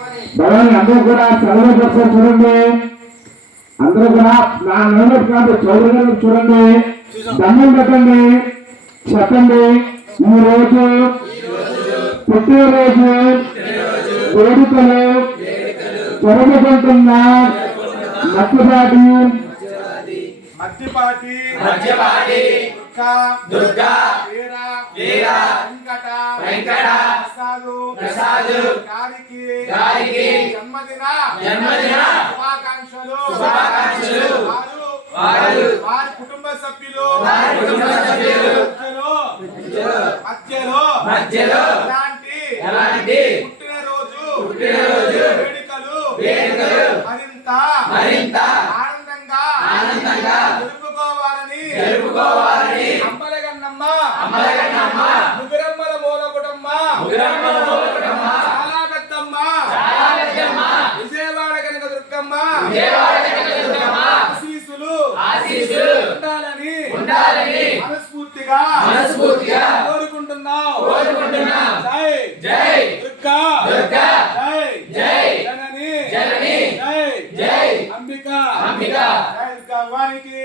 భవాని అందరూ కూడా చదవని ఒకసారి చూడండి. అందరూ కూడా నా నోట్ కాదు చౌదరి గారు చూడండి. దండం పెట్టండి, చెప్పండి. ఈ రోజు పుట్టినరోజు వేడుకలు జరుగుతుంటున్న మధ్యపాటి దుర్గా వెంకట ప్రసాద్ గారికి జన్మదిన శుభాకాంక్షలు. వారి కుటుంబ సభ్యులు మధ్యలో ఇలాంటి పుట్టినరోజు వేడుకలు మరింత ఆనందంగా జరుపుకోవాలని అమ్మలగన్నమ్మ ముగురమ్మల మూలకుటమ్మ చాలా పెద్దమ్మ విజయవాడ కనక దుర్గమ్మ ఉండాలని మనస్ఫూర్తిగా కోరుకుంటున్నాం. జై దుర్గా, జై జనని, జై అంబిక, జై దుర్గా వారికి.